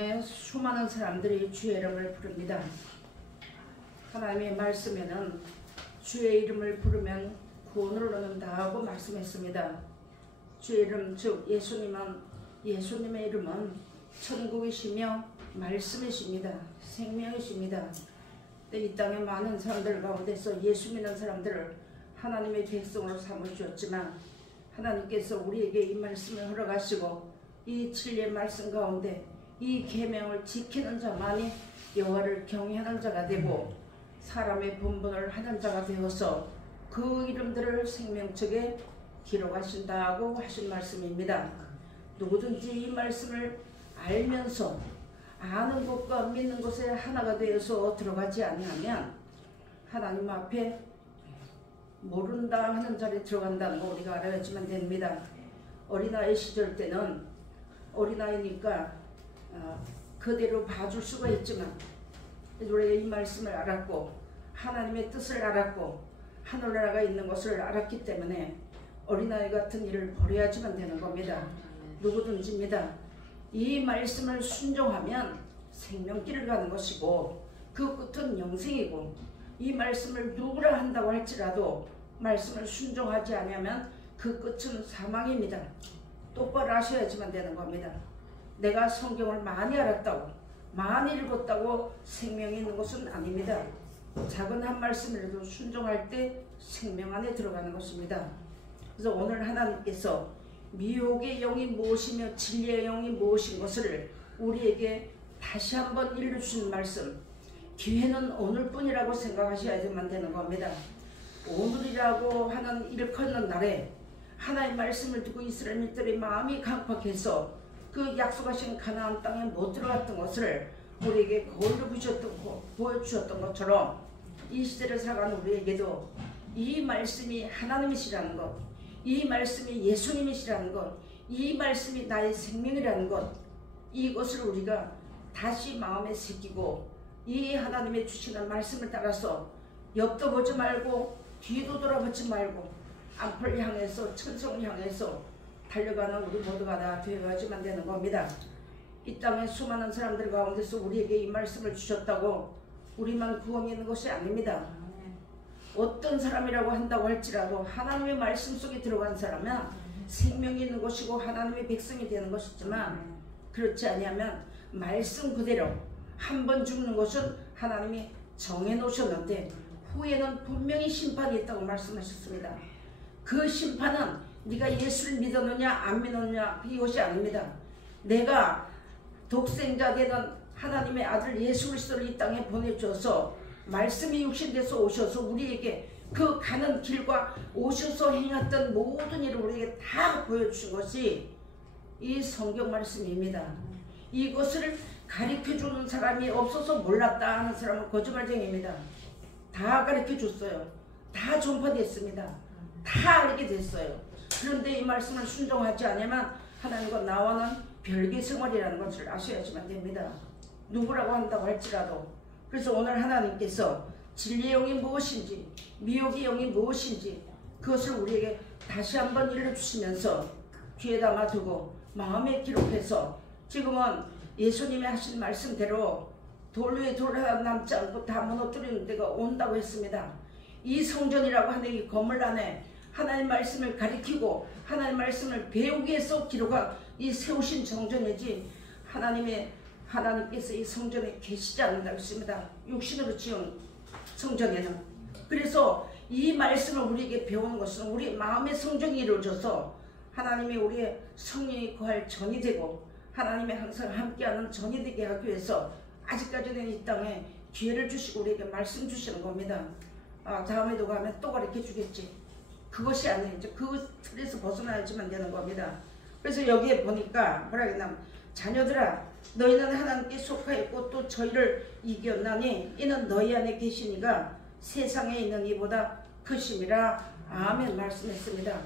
수많은 사람들이 주의 이름을 부릅니다. 하나님의 말씀에는 주의 이름을 부르면 구원을 얻는다고 말씀했습니다. 주의 이름 즉 예수님의 이름은 천국이시며 말씀이십니다. 생명이십니다. 이 땅에 많은 사람들 가운데서 예수 믿는 사람들을 하나님의 백성으로 삼으셨지만 하나님께서 우리에게 이 말씀을 허락하시고 이 진리의 말씀 가운데 이 계명을 지키는 자만이 여호와를 경외하는 자가 되고 사람의 본분을 하는 자가 되어서 그 이름들을 생명책에 기록하신다고 하신 말씀입니다. 누구든지 이 말씀을 알면서 아는 것과 믿는 것에 하나가 되어서 들어가지 아니하면 하나님 앞에 모른다 하는 자리에 들어간다는 거 우리가 알아야지만 됩니다. 어린아이 시절 때는 어린아이니까 그대로 봐줄 수가 있지만 우리가 이 말씀을 알았고 하나님의 뜻을 알았고 하늘나라가 있는 것을 알았기 때문에 어린아이 같은 일을 버려야지만 되는 겁니다. 누구든지입니다. 이 말씀을 순종하면 생명길을 가는 것이고 그 끝은 영생이고 이 말씀을 누구라 한다고 할지라도 말씀을 순종하지 않으면 그 끝은 사망입니다. 똑바로 아셔야지만 되는 겁니다. 내가 성경을 많이 알았다고 많이 읽었다고 생명이 있는 것은 아닙니다. 작은 한 말씀이라도 순종할 때 생명 안에 들어가는 것입니다. 그래서 오늘 하나님께서 미혹의 영이 무엇이며 진리의 영이 무엇인 것을 우리에게 다시 한번 일러주신 말씀, 기회는 오늘뿐이라고 생각하셔야만 되는 겁니다. 오늘이라고 하는 일컫는 날에 하나님의 말씀을 듣고 이스라엘들의 마음이 강팍해서 그 약속하신 가나안 땅에 못 들어갔던 것을 우리에게 거울로 보여주셨던 것처럼 이 시대를 살아가는 우리에게도 이 말씀이 하나님이시라는 것, 이 말씀이 예수님이시라는 것, 이 말씀이 나의 생명이라는 것, 이것을 우리가 다시 마음에 새기고 이 하나님의 주시는 말씀을 따라서 옆도 보지 말고 뒤도 돌아보지 말고 앞을 향해서 천성을 향해서 달려가는 우리 모두가 다 되어야지만 되는 겁니다. 이 땅에 수많은 사람들 가운데서 우리에게 이 말씀을 주셨다고 우리만 구원이 있는 것이 아닙니다. 어떤 사람이라고 한다고 할지라도 하나님의 말씀 속에 들어간 사람은 생명이 있는 것이고 하나님의 백성이 되는 것이지만 그렇지 아니하면 말씀 그대로 한 번 죽는 것은 하나님이 정해놓으셨는데 후에는 분명히 심판이 있다고 말씀하셨습니다. 그 심판은 네가 예수를 믿었느냐 안 믿었느냐 이것이 아닙니다. 내가 독생자 되는 하나님의 아들 예수 그리스도를 이 땅에 보내주어서 말씀이 육신돼서 오셔서 우리에게 그 가는 길과 오셔서 행했던 모든 일을 우리에게 다 보여주신 것이 이 성경 말씀입니다. 이것을 가르쳐주는 사람이 없어서 몰랐다 하는 사람은 거짓말쟁이입니다. 다 가르쳐줬어요. 다 전파됐습니다. 다 알게 됐어요. 그런데 이 말씀을 순종하지 않으면 하나님과 나와는 별개 생활이라는 것을 아셔야지만 됩니다. 누구라고 한다고 할지라도. 그래서 오늘 하나님께서 진리의 영이 무엇인지 미혹의 영이 무엇인지 그것을 우리에게 다시 한번 일러주시면서 귀에 담아두고 마음에 기록해서 지금은 예수님이 하신 말씀대로 돌 위에 돌 하나 남지 않고 다 무너뜨리는 때가 온다고 했습니다. 이 성전이라고 하는 이 건물 안에 하나님 말씀을 가리키고 하나님 말씀을 배우기 위해서 기록한 이 세우신 성전이지 하나님께서 이 성전에 계시지 않는다고 했습니다. 육신으로 지은 성전에는. 그래서 이 말씀을 우리에게 배우는 것은 우리 마음의 성전이 이루어져서 하나님이 우리의 성령이 거할 전이 되고 하나님이 항상 함께하는 전이 되게 하기 위해서 아직까지는 이 땅에 기회를 주시고 우리에게 말씀 주시는 겁니다. 다음에도 가면 또 가르쳐 주겠지. 그것이 아니에요. 이제 그 틀에서 벗어나야지만 되는 겁니다. 그래서 여기에 보니까 뭐라 그러냐면 자녀들아 너희는 하나님께 속하였고 또 저희를 이겼나니 이는 너희 안에 계시니가 세상에 있는 이보다 크심이라. 아멘 말씀했습니다.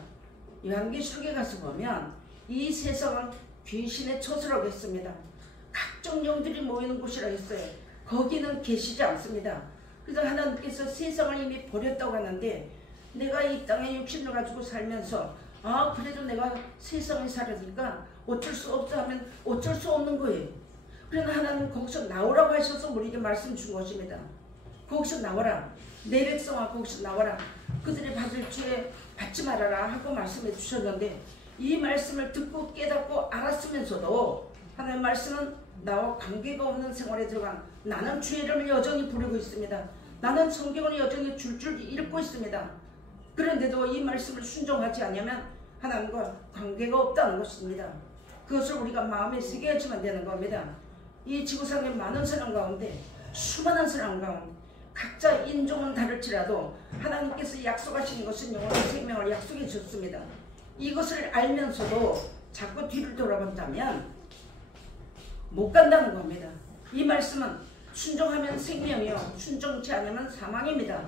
요한계시록에 가서 보면 이 세상은 귀신의 처소라고 했습니다. 각종 영들이 모이는 곳이라고 했어요. 거기는 계시지 않습니다. 그래서 하나님께서 세상을 이미 버렸다고 하는데 내가 이 땅에 육신을 가지고 살면서 그래도 내가 세상에 살으니까 어쩔 수 없어 하면 어쩔 수 없는 거예요. 그러나 하나님 거기서 나오라고 하셔서 우리에게 말씀 준 것입니다. 거기서 나와라. 내 백성아 거기서 나와라. 그들이 받을 죄 받지 말아라 하고 말씀해 주셨는데 이 말씀을 듣고 깨닫고 알았으면서도 하나님 말씀은 나와 관계가 없는 생활에 들어간 나는 주의 이름을 여전히 부르고 있습니다. 나는 성경을 여전히 줄줄 읽고 있습니다. 그런데도 이 말씀을 순종하지 않으면 하나님과 관계가 없다는 것입니다. 그것을 우리가 마음에 새겨야지만 되는 겁니다. 이 지구상의 많은 사람 가운데 수많은 사람 가운데 각자 인종은 다를지라도 하나님께서 약속하시는 것은 영원한 생명을 약속해 주셨습니다. 이것을 알면서도 자꾸 뒤를 돌아본다면 못 간다는 겁니다. 이 말씀은 순종하면 생명이요 순종치 않으면 사망입니다.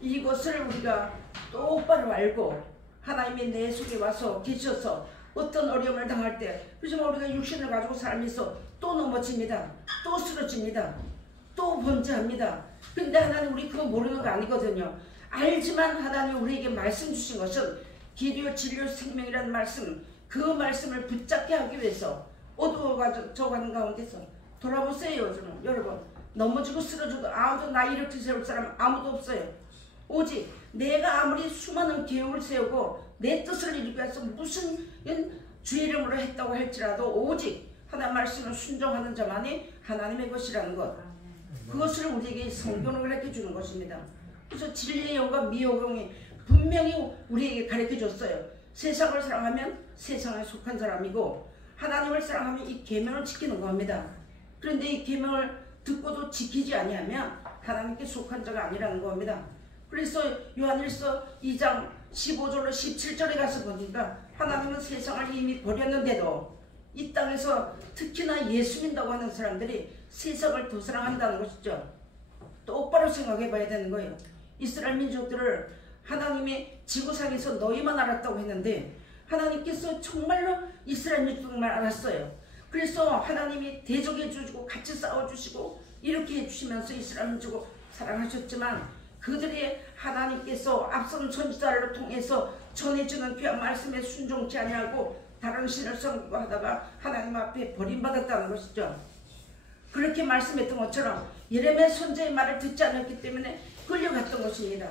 이것을 우리가 똑바로 알고 하나님의 내 속에 와서 계셔서 어떤 어려움을 당할 때 그렇지만 우리가 육신을 가지고 살면서 또 넘어집니다. 또 쓰러집니다. 또 범죄합니다. 근데 하나님 우리 그거 모르는 거 아니거든요. 알지만 하나님 우리에게 말씀 주신 것은 길이요 진리요 생명이라는 말씀, 그 말씀을 붙잡게 하기 위해서 어두워져가는 가운데서 돌아보세요. 여러분 넘어지고 쓰러져도 아무도 나 일으켜 세울 사람 아무도 없어요. 오직 내가 아무리 수많은 계획을 세우고 내 뜻을 이루기 위해서 무슨 주의 이름으로 했다고 할지라도 오직 하나님 말씀을 순종하는 자만이 하나님의 것이라는 것, 그것을 우리에게 성경으로 가르쳐 주는 것입니다. 그래서 진리의 영과 미혹영이 분명히 우리에게 가르쳐 줬어요. 세상을 사랑하면 세상에 속한 사람이고 하나님을 사랑하면 이 계명을 지키는 겁니다. 그런데 이 계명을 듣고도 지키지 아니하면 하나님께 속한 자가 아니라는 겁니다. 그래서 요한일서 2장 15절로 17절에 가서 보니까 하나님은 세상을 이미 버렸는데도 이 땅에서 특히나 예수 믿는다고 하는 사람들이 세상을 더 사랑한다는 것이죠. 똑바로 생각해 봐야 되는 거예요. 이스라엘 민족들을 하나님이 지구상에서 너희만 알았다고 했는데 하나님께서 정말로 이스라엘 민족만 알았어요. 그래서 하나님이 대적해 주시고 같이 싸워주시고 이렇게 해주시면서 이스라엘 민족을 사랑하셨지만 그들이 하나님께서 앞선 선지자를 통해서 전해주는 귀한 말씀에 순종치 아니하고 다른 신을 섬기고 하다가 하나님 앞에 버림받았다는 것이죠. 그렇게 말씀했던 것처럼 예레미야 선지자의 말을 듣지 않았기 때문에 끌려갔던 것입니다.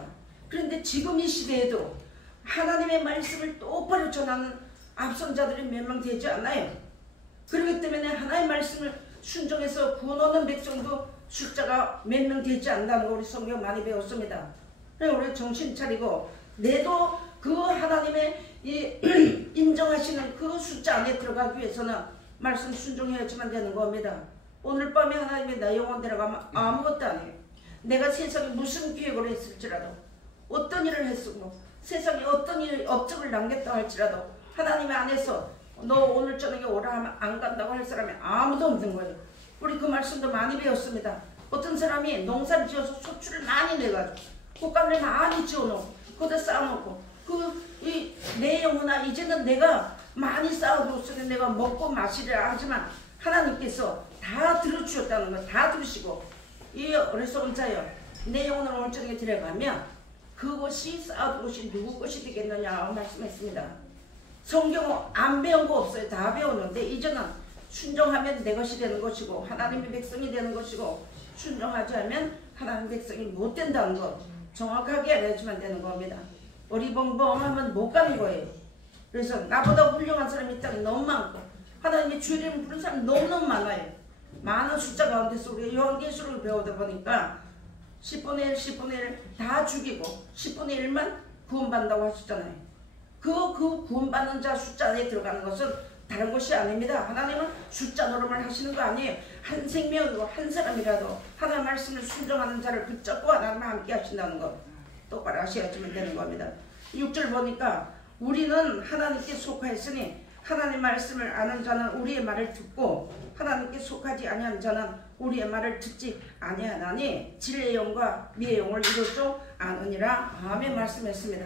그런데 지금 이 시대에도 하나님의 말씀을 똑바로 전하는 앞선 자들이 몇 명 되지 않아요. 그렇기 때문에 하나님의 말씀을 순종해서 구원 얻는 백성도 숫자가 몇 명 되지 않는다는 거 우리 성경 많이 배웠습니다. 그래서 우리 정신 차리고 내도 그 하나님의 이 인정하시는 그 숫자 안에 들어가기 위해서는 말씀 순종해야지만 되는 겁니다. 오늘 밤에 하나님의 나 영혼 데려가면 아무것도 안 해요. 내가 세상에 무슨 계획을 했을지라도 어떤 일을 했으고 세상에 어떤 일 업적을 남겼다 할지라도 하나님 안에서 너 오늘 저녁에 오라 하면 안 간다고 할 사람이 아무도 없는 거예요. 우리 그 말씀도 많이 배웠습니다. 어떤 사람이 농사를 지어서 소출을 많이 내가지고 꽃감을 많이 지어놓고 거기다 쌓아놓고 내 영혼아 이제는 내가 많이 쌓아뒀으니 내가 먹고 마시리라 하지만 하나님께서 다 들어주셨다는 거 다 들으시고 이 어리석은 자여 내 영혼을 오늘 저녁에 데려가면 그것이 쌓아둔 것이 누구 것이 되겠느냐 말씀했습니다. 성경은 안 배운 거 없어요. 다 배웠는데 이제는 순종하면 내 것이 되는 것이고 하나님의 백성이 되는 것이고 순종하지 않으면 하나님의 백성이 못 된다는 것 정확하게 알아야지만 되는 겁니다. 어리벙벙하면 못 가는 거예요. 그래서 나보다 훌륭한 사람이 이 땅에 너무 많고 하나님의 주의 이름을 부르는 사람이 너무너무 많아요. 많은 숫자 가운데서 우리가 요한계시록을 배우다 보니까 10분의 1, 10분의 1 다 죽이고 10분의 1만 구원받는다고 하셨잖아요. 그 구원받는 자 숫자 안에 들어가는 것은 다른 것이 아닙니다. 하나님은 숫자 노름을 하시는 거 아니에요. 한 생명이고 한 사람이라도 하나님의 말씀을 순종하는 자를 붙잡고 하나님과 함께 하신다는 것 똑바로 하셔야지만 되는 겁니다. 6절 보니까 우리는 하나님께 속하였으니 하나님의 말씀을 아는 자는 우리의 말을 듣고 하나님께 속하지 아니한 자는 우리의 말을 듣지 아니하나니 진리의 영과 미의 영을 이룰 줄 아느니라. 아멘 말씀했습니다.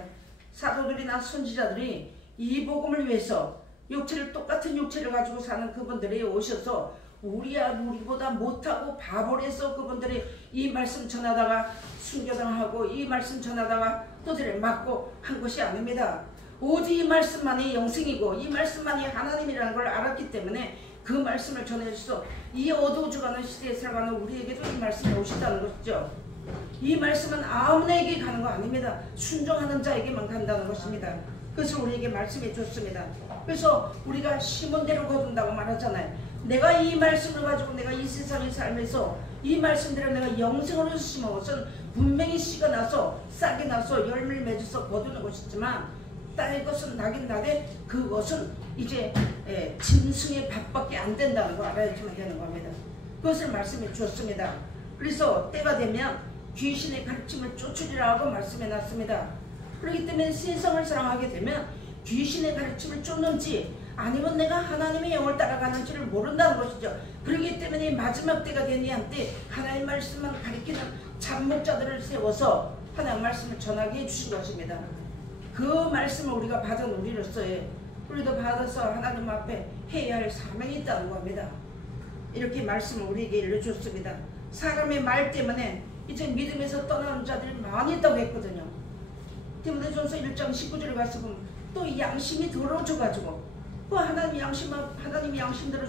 사도들이나 선지자들이 이 복음을 위해서 똑같은 육체를 가지고 사는 그분들이 오셔서 우리보다 못하고 바보래서 그분들이 이 말씀 전하다가 순교당하고 이 말씀 전하다가 또들을 맞고 한 것이 아닙니다. 오직 이 말씀만이 영생이고 이 말씀만이 하나님이라는 걸 알았기 때문에 그 말씀을 전해주셔서 이 어두워져가는 시대에 살아가는 우리에게도 이 말씀이 오신다는 것이죠. 이 말씀은 아무나에게 가는 거 아닙니다. 순종하는 자에게만 간다는 것입니다. 그것을 우리에게 말씀해 줬습니다. 그래서 우리가 심은 대로 거둔다고 말하잖아요. 내가 이 말씀을 가지고 내가 이 세상에 살면서 이 말씀대로 내가 영생으로 심은 것은 분명히 씨가 나서 싹이 나서 열매를 맺어서 거두는 것이지만 땅의 것은 나긴 나되 그것은 이제 짐승의 밥밖에 안 된다는 거 알아야지만 되는 겁니다. 그것을 말씀해 주었습니다. 그래서 때가 되면 귀신의 가르침을 쫓으리라고 말씀해 놨습니다. 그렇기 때문에 세상을 사랑하게 되면 귀신의 가르침을 쫓는지 아니면 내가 하나님의 영을 따라가는지를 모른다는 것이죠. 그렇기 때문에 마지막 때가 되니 한때 하나님의 말씀만 가리키는 참목자들을 세워서 하나님의 말씀을 전하게 해주신 것입니다. 그 말씀을 우리가 받은 우리로서의 우리도 받아서 하나님 앞에 해야 할 사명이 있다는 겁니다. 이렇게 말씀을 우리에게 일러줬습니다. 사람의 말 때문에 이제 믿음에서 떠나는 자들이 많이 있다고 했거든요. 디모데전서 1장 19절에 가서 보면 또 양심이 더러워져가지고 하나님 양심대로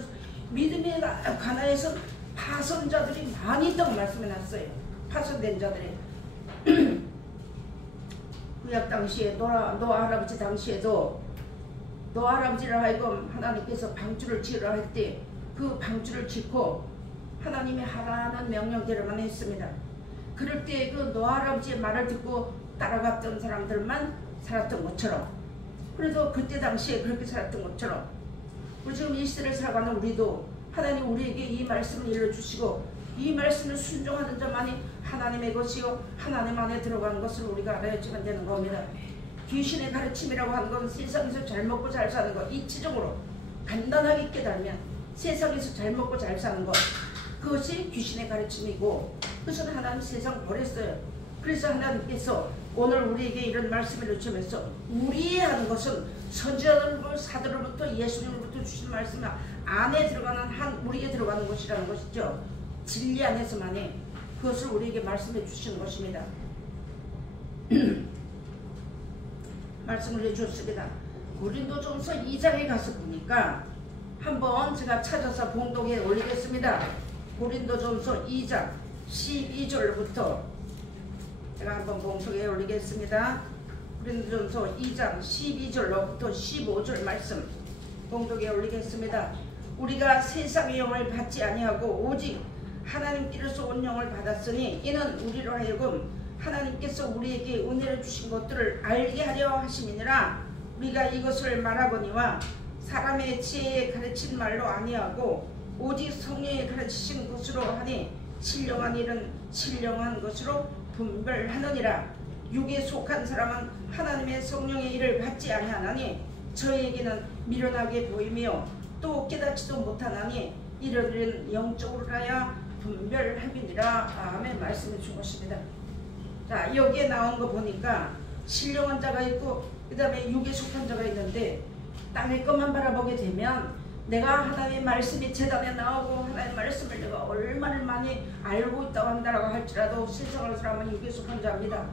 믿음에 관하여서 파선자들이 많이 있다고 말씀해놨어요. 파선된 자들이 구약 당시에 노아 할아버지 당시에도 노아 할아버지를 하여금 하나님께서 방주를 지으라 할 때 그 방주를 짓고 하나님이 하라는 명령대로만 했습니다. 그럴 때 그 노아 할아버지의 말을 듣고 따라갔던 사람들만 살았던 것처럼, 그래도 그때 당시에 그렇게 살았던 것처럼 우리 지금 이 시대를 살아가는 우리도 하나님 우리에게 이 말씀을 일러주시고 이 말씀을 순종하는 자만이 하나님의 것이요 하나님 안에 들어가는 것을 우리가 알아야지만 되는 겁니다. 귀신의 가르침이라고 하는 건 세상에서 잘 먹고 잘 사는 것, 이치적으로 간단하게 깨달으면 세상에서 잘 먹고 잘 사는 것, 그것이 귀신의 가르침이고 그것은 하나님 세상 버렸어요. 그래서 하나님께서 오늘 우리에게 이런 말씀을 주시면서 우리의 하는 것은 선지자들 사도로부터 예수님으로부터 주신 말씀 안에 들어가는 우리에게 들어가는 것이라는 것이죠. 진리 안에서만이 그것을 우리에게 말씀해 주시는 것입니다. 말씀을 해주었습니다. 고린도전서 2장에 가서 보니까 한번 제가 찾아서 봉독에 올리겠습니다. 고린도전서 2장 12절부터 제가 한번 봉독에 올리겠습니다. 고린도전서 2장 12절로부터 15절 말씀 봉독에 올리겠습니다. 우리가 세상의 영을 받지 아니하고 오직 하나님께로서 온 영을 받았으니 이는 우리로 하여금 하나님께서 우리에게 은혜를 주신 것들을 알게 하려 하심이니라. 우리가 이것을 말하거니와 사람의 지혜에 가르친 말로 아니하고 오직 성령에 가르치신 것으로 하니 신령한 일은 신령한 것으로 분별하느니라. 육에 속한 사람은 하나님의 성령의 일을 받지 아니하나니 저에게는 미련하게 보이며 또 깨닫지도 못하나니 이런 일은 영적으로 가야 분별함이니라. 아멘. 말씀해 준 것입니다. 자, 여기에 나온 거 보니까 신령한 자가 있고 그 다음에 육에 속한 자가 있는데 땅의 것만 바라보게 되면 내가 하나님의 말씀이 제단에 나오고 하나님의 말씀을 내가 얼마나 많이 알고 있다고 한다라고 할지라도 세상을 살아가면 육에 속한 자입니다.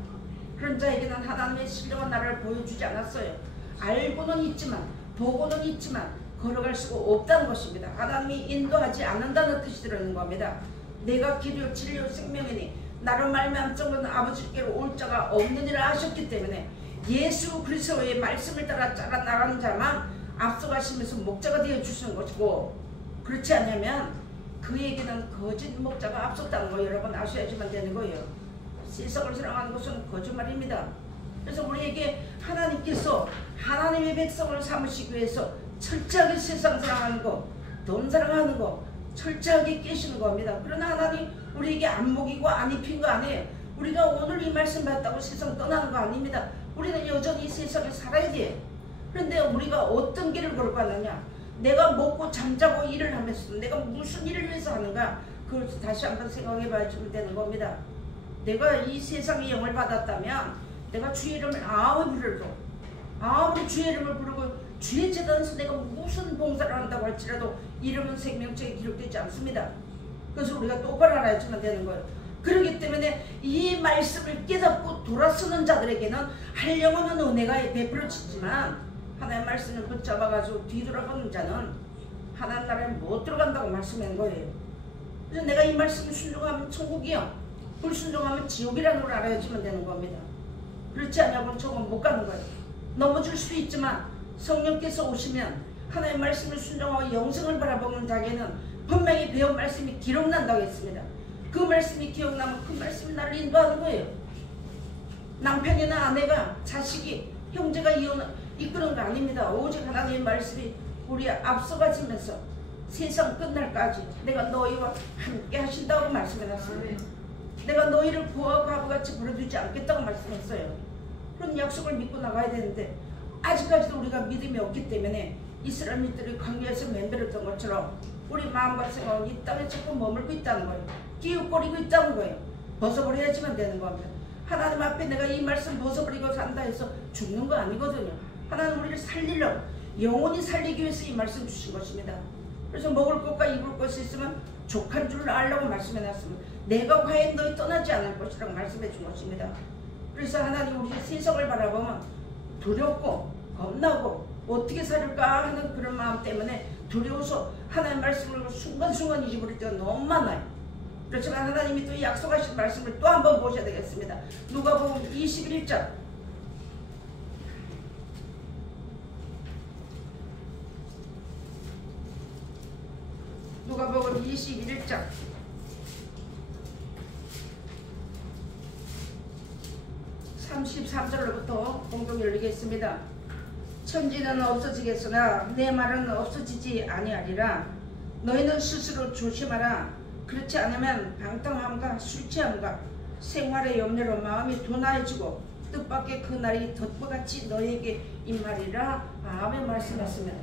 그런 자에게는 하나님의 신령한 나라를 보여주지 않았어요. 알고는 있지만 보고는 있지만 걸어갈 수가 없다는 것입니다. 하나님이 인도하지 않는다는 뜻이 들어있는 겁니다. 내가 길이요 진리요 생명이니 나로 말미암아 아버지께로 올 자가 없느니라 하셨기 때문에 예수 그리스도의 말씀을 따라 나가는 자만 앞서가시면서 목자가 되어 주시는 것이고, 그렇지 않으면 그에게는 거짓 목자가 앞섰다는 거 여러분 아셔야지만 되는 거예요. 세상을 사랑하는 것은 거짓말입니다. 그래서 우리에게 하나님께서 하나님의 백성을 삼으시기 위해서 철저하게 세상 사랑하는 거, 돈 사랑하는 거 철저하게 깨시는 겁니다. 그러나 하나님 우리에게 안 먹이고 안 입힌 거 아니에요. 우리가 오늘 이 말씀 받다고 세상 떠나는 거 아닙니다. 우리는 여전히 이 세상에 살아야 돼요. 그런데 우리가 어떤 길을 걸고 가느냐, 내가 먹고 잠자고 일을 하면서 내가 무슨 일을 위해서 하는가, 그걸 다시 한번 생각해 봐야지 되는 겁니다. 내가 이 세상의 영을 받았다면 내가 주의 이름을 아무리 부르도 아무리 주의 이름을 부르고 주의 재단에서 내가 무슨 봉사를 한다고 할지라도 이름은 생명책에 기록되지 않습니다. 그래서 우리가 똑바로 알아야지만 되는 거예요. 그렇기 때문에 이 말씀을 깨닫고 돌아서는 자들에게는 한영원한 은혜가 베풀어지지만 하나님의 말씀을 붙잡아가지고 뒤돌아보는 자는 하나님 나라에 못 들어간다고 말씀한 거예요. 그래서 내가 이 말씀을 순종하면 천국이요, 불순종하면 지옥이라는 걸 알아야지만 되는 겁니다. 그렇지 않냐고는 저건 못 가는 거예요. 넘어질 수도 있지만 성령께서 오시면 하나님의 말씀을 순종하고 영생을 바라보는 자에게는 분명히 배운 말씀이 기록난다고 했습니다. 그 말씀이 기억나면 그 말씀이 나를 인도하는 거예요. 남편이나 아내가, 자식이, 형제가 이끄는 거 아닙니다. 오직 하나님의 말씀이 우리 앞서가지면서 세상 끝날까지 내가 너희와 함께 하신다고 말씀해놨습니다. 내가 너희를 부와 과부같이 버려두지 않겠다고 말씀했어요. 그런 약속을 믿고 나가야 되는데 아직까지도 우리가 믿음이 없기 때문에 이스라엘민들이 광야에서 맴돌았던 것처럼 우리 마음과 생각은 이 땅에 자꾸 머물고 있다는 거예요. 기웃거리고 있다는 거예요. 벗어버려야지만 되는 겁니다. 하나님 앞에 내가 이 말씀 벗어버리고 산다 해서 죽는 거 아니거든요. 하나님 우리를 살리려고, 영원히 살리기 위해서 이 말씀 주신 것입니다. 그래서 먹을 것과 입을 것이 있으면 족한 줄 알라고 말씀해놨습니다. 내가 과연 너희 떠나지 않을 것이라고 말씀해 준 것입니다. 그래서 하나님 우리 세상을 바라보면 두렵고 겁나고 어떻게 살을까 하는 그런 마음 때문에 두려워서 하나님 말씀을 순간순간 잊어버릴 때가 너무 많아요. 그렇지만 하나님이 또 약속하신 말씀을 또 한번 보셔야 되겠습니다. 누가복음 21장 누가복음 21장 33절로부터 공동 열리겠습니다. 천지는 없어지겠으나 내 말은 없어지지 아니하리라. 너희는 스스로 조심하라. 그렇지 않으면 방탕함과 술취함과 생활의 염려로 마음이 둔하여지고 뜻밖의 그 날이 덧보같이 너희에게 임하리라. 아멘 말씀하셨습니다.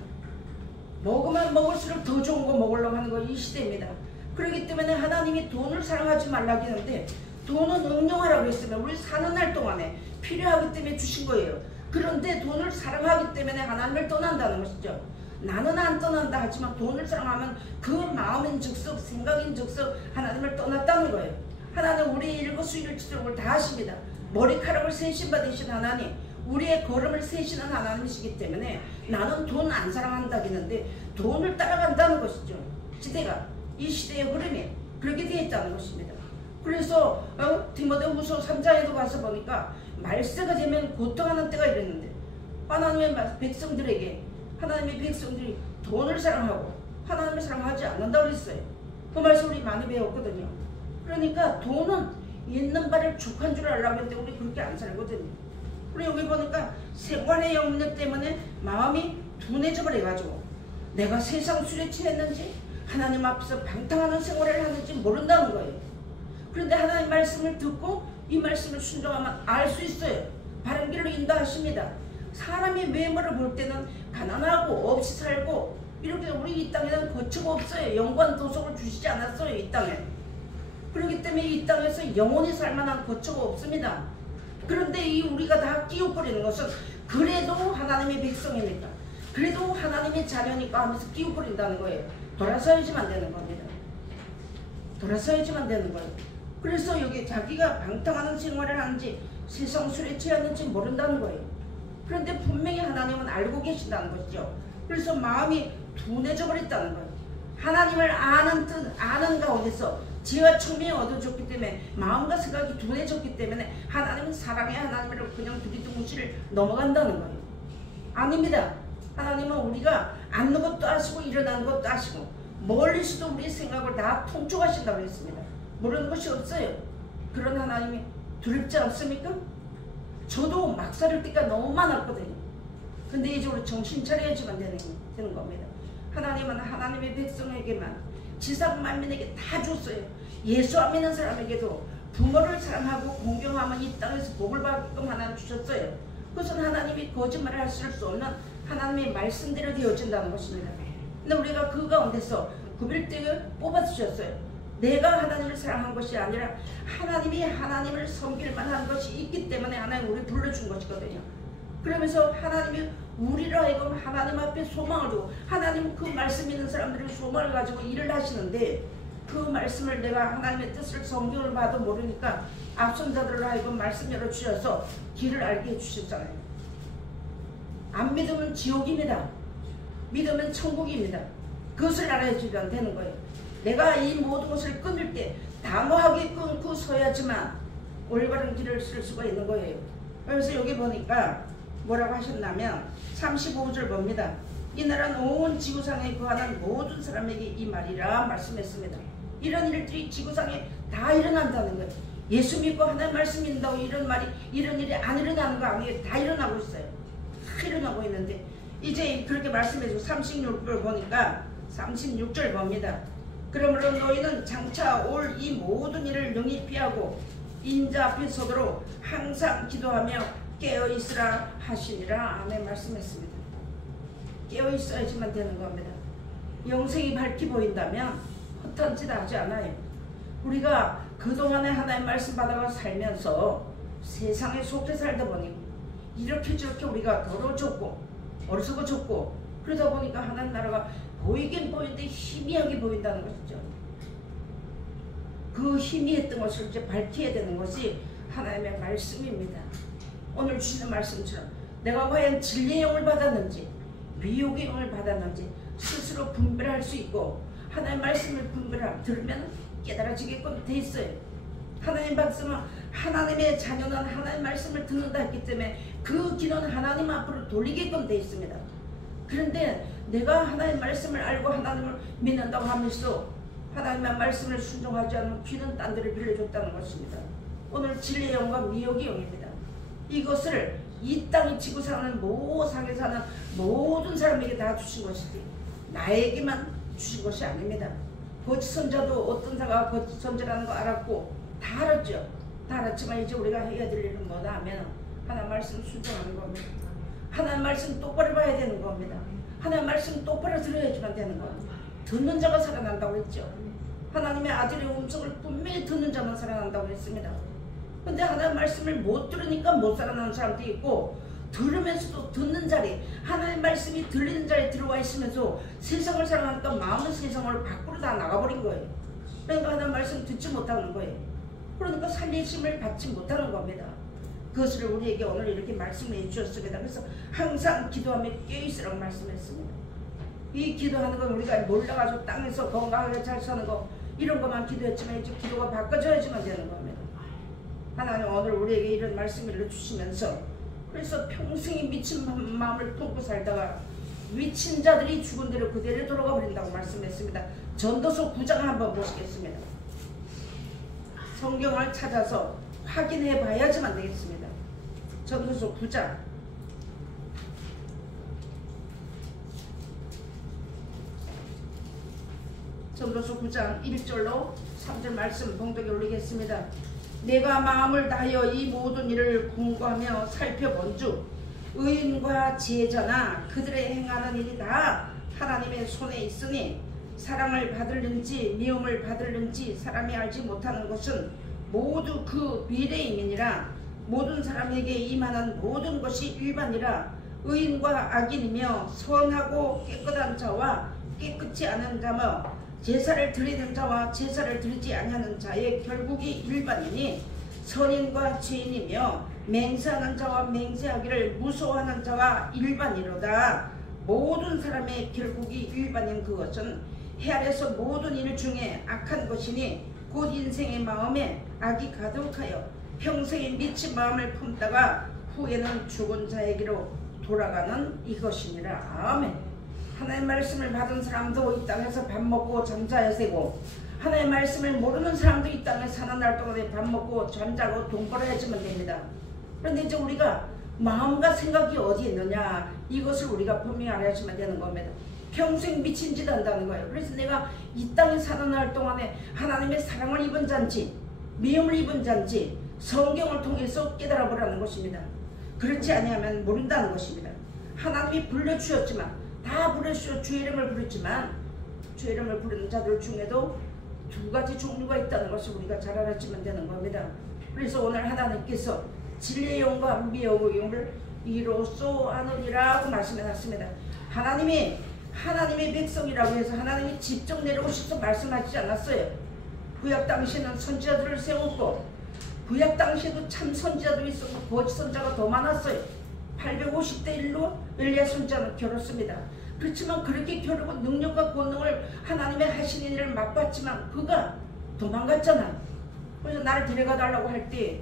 먹으면 먹을수록 더 좋은 거 먹으려고 하는 거 이 시대입니다. 그렇기 때문에 하나님이 돈을 사랑하지 말라고 했는데 돈은 응용하라고 했으면 우리 사는 날 동안에 필요하기 때문에 주신 거예요. 그런데 돈을 사랑하기 때문에 하나님을 떠난다는 것이죠. 나는 안 떠난다 하지만 돈을 사랑하면 그 마음인 즉석 생각인 즉석 하나님을 떠났다는 거예요. 하나님 우리의 일거수일투족을 다 하십니다. 머리카락을 세신 받으신 하나님, 우리의 걸음을 세시는 하나님이시기 때문에 나는 돈 안 사랑한다겠는데 돈을 따라간다는 것이죠. 시대가, 이 시대의 흐름이 그렇게 되어 있다는 것입니다. 그래서 디모데후서 3장에도 가서 보니까 말세가 되면 고통하는 때가 이랬는데 하나님의 백성들에게, 하나님의 백성들이 돈을 사랑하고 하나님을 사랑하지 않는다고 그랬어요. 그 말씀 우리 많이 배웠거든요. 그러니까 돈은 있는 바를 족한 줄 알라고 했는데 우리 그렇게 안 살거든요. 그리고 여기 보니까 생활의 염려 때문에 마음이 둔해져 버려가지고 내가 세상 술에 취했는지 하나님 앞에서 방탕하는 생활을 하는지 모른다는 거예요. 그런데 하나님 말씀을 듣고 이 말씀을 순종하면 알 수 있어요. 바른 길로 인도하십니다. 사람의 외모를 볼 때는 가난하고 없이 살고 이렇게 우리 이 땅에는 거처가 없어요. 영관 도석을 주시지 않았어요. 이 땅에. 그렇기 때문에 이 땅에서 영원히 살만한 거처가 없습니다. 그런데 이 우리가 다 끼웃거리는 것은 그래도 하나님의 백성이니까, 그래도 하나님의 자녀니까 하면서 끼웃거린다는 거예요. 돌아서야지만 되는 겁니다. 돌아서야지만 되는 거예요. 그래서 여기 자기가 방탕하는 생활을 하는지 세상 술에 취하는지 모른다는 거예요. 그런데 분명히 하나님은 알고 계신다는 것이죠. 그래서 마음이 둔해져 버렸다는 거예요. 하나님을 아는 뜻, 아는 가운데서 지혜와聰明이 얻어졌기 때문에 마음과 생각이 둔해졌기 때문에 하나님은 사랑의 하나님을 그냥 두리둥무시를 넘어간다는 거예요. 아닙니다. 하나님은 우리가 앉는 것도 아시고 일어나는 것도 아시고 멀리서도 우리의 생각을 다 통촉하신다고 했습니다. 모르는 것이 없어요. 그런 하나님이 두렵지 않습니까? 저도 막 살을 때가 너무 많았거든요. 근데 이제 우리 정신 차려야지만 되는 겁니다. 하나님은 하나님의 백성에게만, 지상 만민에게 다 줬어요. 예수 안 믿는 사람에게도 부모를 사랑하고 공경하면 이 땅에서 복을 받게끔 하나님 주셨어요. 그것은 하나님이 거짓말을 할 수 없는 하나님의 말씀대로 되어진다는 것입니다. 근데 우리가 그 가운데서 구별되게 뽑아주셨어요. 내가 하나님을 사랑한 것이 아니라 하나님이 하나님을 섬길만 한 것이 있기 때문에 하나님 우리 불러준 것이거든요. 그러면서 하나님이 우리로 하여금 하나님 앞에 소망을 두고, 하나님 그 말씀 있는 사람들이 소망을 가지고 일을 하시는데 그 말씀을 내가 하나님의 뜻을 성경을 봐도 모르니까 앞선 자들로 하여금 말씀 열어주셔서 길을 알게 해주셨잖아요. 안 믿으면 지옥입니다. 믿으면 천국입니다. 그것을 알아주면 되는 거예요. 내가 이 모든 것을 끊을 때 단호하게 끊고 서야지만 올바른 길을 쓸 수가 있는 거예요. 그래서 여기 보니까 뭐라고 하셨냐면 35절 봅니다. 이 나라는 온 지구상에 거하는 모든 사람에게 이 말이라 말씀했습니다. 이런 일들이 지구상에 다 일어난다는 거예요. 예수 믿고 하나님 말씀 믿는다고 이런 일이 안 일어나는 거 아니에요. 다 일어나고 있어요. 다 일어나고 있는데 이제 그렇게 말씀해주고 36절 보니까 36절 봅니다. 그러므로 너희는 장차 올 이 모든 일을 능히 피하고 인자 앞에 서도록 항상 기도하며 깨어있으라 하시니라. 아멘 말씀했습니다. 깨어있어야지만 되는 겁니다. 영생이 밝게 보인다면 헛한 짓 하지 않아요. 우리가 그동안에 하나님 말씀 받아가 살면서 세상에 속해 살다 보니 이렇게 저렇게 우리가 더러워졌고 어리석어졌고 그러다 보니까 하나님 나라가 보이긴 보이는데 희미하게 보인다는 것이죠. 그 희미했던 것을 이제 밝혀야 되는 것이 하나님의 말씀입니다. 오늘 주시는 말씀처럼 내가 과연 진리의 영을 받았는지 미혹의 영을 받았는지 스스로 분별할 수 있고 하나님의 말씀을 들으면 깨달아지게끔 돼 있어요. 하나님 말씀은 하나님의 자녀는 하나님의 말씀을 듣는다 했기 때문에 그 귀는 하나님 앞으로 돌리게끔 돼 있습니다. 그런데 내가 하나님의 말씀을 알고 하나님을 믿는다고 하면서 하나님의 말씀을 순종하지 않으면 귀는 딴 데를 빌려줬다는 것입니다. 오늘 진리의 영과 미혹의 영입니다. 이것을 이 땅이 지구상을 모상에 사는 모든 사람에게 다 주신 것이지 나에게만 주신 것이 아닙니다. 거짓 선자도 어떤 자가 거짓 선자라는 거 알았고 다 알았죠. 다 알았지만 이제 우리가 해야 될 일은 뭐다 하면 하나님 말씀 순종하는 겁니다. 하나님 말씀 똑바로 봐야 되는 겁니다. 하나님 말씀 똑바로 들어야지만 되는 겁니다. 듣는 자가 살아난다고 했죠. 하나님의 아들의 음성을 분명히 듣는 자만 살아난다고 했습니다. 근데 하나님 말씀을 못 들으니까 못 살아나는 사람도 있고 들으면서도 듣는 자리 하나님 말씀이 들리는 자리에 들어와 있으면서 세상을 살아가니까 마음은 세상을 밖으로 다 나가버린 거예요. 그러니까 하나님 말씀 듣지 못하는 거예요. 그러니까 살리심을 받지 못하는 겁니다. 그것을 우리에게 오늘 이렇게 말씀해 주셨습니다. 그래서 항상 기도하며 깨어있으라고 말씀했습니다. 이 기도하는 건 우리가 몰라가지고 땅에서 건강하게 잘 사는 거 이런 것만 기도했지만 이제 기도가 바꿔져야지만 되는 겁니다. 하나님 오늘 우리에게 이런 말씀을 주시면서 그래서 평생에 미친 마음을 품고 살다가 미친 자들이 죽은 대로 그대로 돌아가 버린다고 말씀했습니다. 전도서 9장 한번 보시겠습니다. 성경을 찾아서 확인해 봐야지만 되겠습니다. 전도서 9장 전도서 9장 1절로 3절 말씀 봉독에 올리겠습니다. 내가 마음을 다하여 이 모든 일을 공부하며 살펴본즉 의인과 제자나 그들의 행하는 일이 다 하나님의 손에 있으니 사랑을 받을는지 미움을 받을는지 사람이 알지 못하는 것은 모두 그 미래임이니라. 모든 사람에게 임하는 모든 것이 일반이라. 의인과 악인이며 선하고 깨끗한 자와 깨끗지 않은 자며 제사를 드리는 자와 제사를 드리지 아니하는 자의 결국이 일반이니 선인과 죄인이며 맹세하는 자와 맹세하기를 무서워하는 자가 일반이로다. 모든 사람의 결국이 일반인 그것은 해 아래서 모든 일 중에 악한 것이니 곧 인생의 마음에 악이 가득하여 평생에 미친 마음을 품다가 후에는 죽은 자에게로 돌아가는 이것이니라. 아멘. 하나님의 말씀을 받은 사람도 이 땅에서 밥 먹고 잠자야 되고 하나님의 말씀을 모르는 사람도 이 땅에 사는 날 동안에 밥 먹고 잠자고 돈 벌어야지만 됩니다. 그런데 이제 우리가 마음과 생각이 어디 있느냐 이것을 우리가 분명히 알아야지만 되는 겁니다. 평생 미친 짓 한다는 거예요. 그래서 내가 이 땅에 사는 날 동안에 하나님의 사랑을 입은 잔지 미움을 입은 잔지 성경을 통해서 깨달아 보라는 것입니다. 그렇지 아니하면 모른다는 것입니다. 하나님이 불러주셨지만 다 부르시오 주의 이름을 부르지만 주의 이름을 부르는 자들 중에도 두 가지 종류가 있다는 것을 우리가 잘 알았지만 되는 겁니다. 그래서 오늘 하나님께서 진리의 영과 미혹의 영을 이로써 아느니라고 말씀해놨습니다. 하나님이 하나님의 백성이라고 해서 하나님이 직접 내려오셔서 말씀하시지 않았어요. 구약 당시에는 선지자들을 세웠고 구약 당시에도 참 선지자도 있었고 거짓 선지자가 더 많았어요. 850대 1로 엘리야 선지자는 결었습니다. 그렇지만 그렇게 겨루고 능력과 권능을 하나님의 하시는 일을 맛봤지만 그가 도망갔잖아. 그래서 나를 데려가 달라고 할 때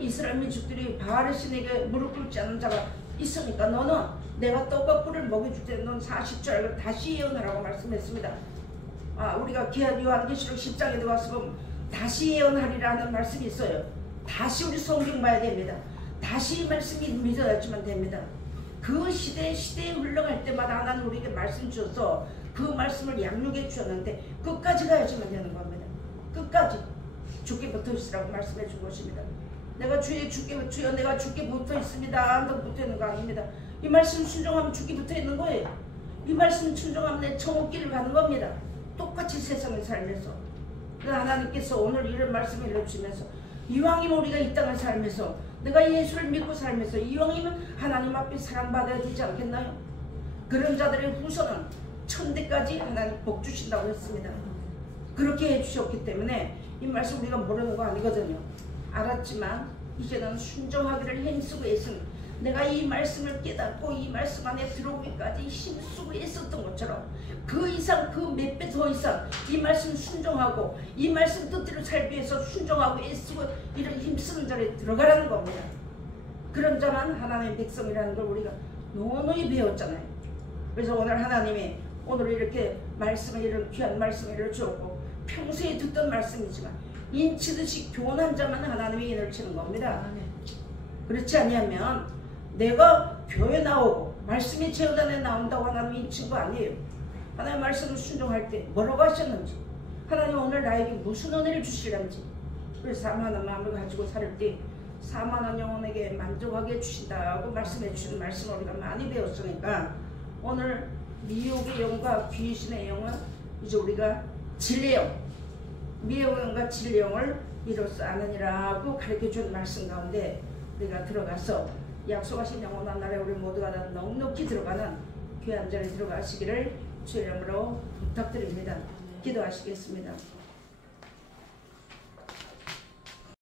이스라엘 민족들이 바알 신에게 무릎 꿇지 않는 자가 있으니까 너는 내가 떡과 꿀을 먹여줄 때 넌 40줄 알고 다시 예언하라고 말씀했습니다. 우리가 요한계시록 10장에 들어가서 보면 다시 예언하리라는 말씀이 있어요. 다시 우리 성경 봐야 됩니다. 다시 이 말씀이 믿어야지만 됩니다. 그 시대에 흘러갈 때마다 하나님 우리에게 말씀 주셔서 그 말씀을 양육해 주셨는데 끝까지 가야지만 되는 겁니다. 끝까지 죽게 붙어 있으라고 말씀해 준 것입니다. 내가 주여 내가 죽게 붙어 있습니다. 너 붙어 있는 거 아닙니다. 이 말씀 순종하면 죽게 붙어 있는 거예요. 이 말씀 순종하면 내 천국길을 가는 겁니다. 똑같이 세상을 살면서. 하나님께서 오늘 이런 말씀을 일러주시면서 이왕이면 우리가 이 땅을 살면서 내가 예수를 믿고 살면서 이왕이면 하나님 앞에 사랑받아야 되지 않겠나요? 그런 자들의 후손은 천대까지 하나님 복 주신다고 했습니다. 그렇게 해주셨기 때문에 이 말씀 우리가 모르는 거 아니거든요. 알았지만 이제는 순종하기를 힘쓰고 애쓴 내가 이 말씀을 깨닫고 이 말씀 안에 들어오기까지 힘쓰고 애썼던 것처럼 그 이상 그 몇 배 더 이상 이 말씀 순종하고 이 말씀 뜻대로 살기 위해서 순종하고 애쓰고 이런 힘쓰는 자리에 들어가라는 겁니다. 그런 자만 하나님의 백성이라는 걸 우리가 노노히 배웠잖아요. 그래서 오늘 하나님이 오늘 이렇게 말씀을 이런 귀한 말씀을 주었고 평소에 듣던 말씀이지만 인치듯이 교훈한 자만 하나님이 인을 치는 겁니다. 그렇지 아니하면 내가 교회 나오고 말씀이 제어단에 나온다고 하나님이 인친 거 아니에요. 하나님 말씀을 순종할 때 뭐라고 하셨는지 하나님 오늘 나에게 무슨 은혜를 주시는지 그래서 사모하는 마음을 가지고 살 때 사모하는 영혼에게 만족하게 해주신다고 말씀해 주시는 말씀을 우리가 많이 배웠으니까 오늘 미혹의 영과 귀신의 영은 이제 우리가 진리의 영 미혹의 영과 진리의 영을 이로써 아느니라고 가르쳐준 말씀 가운데 우리가 들어가서 약속하신 영원한 날에 우리 모두가 다 넉넉히 들어가는 귀한 자리에 들어가시기를 주의 이름으로 부탁드립니다. 기도하시겠습니다.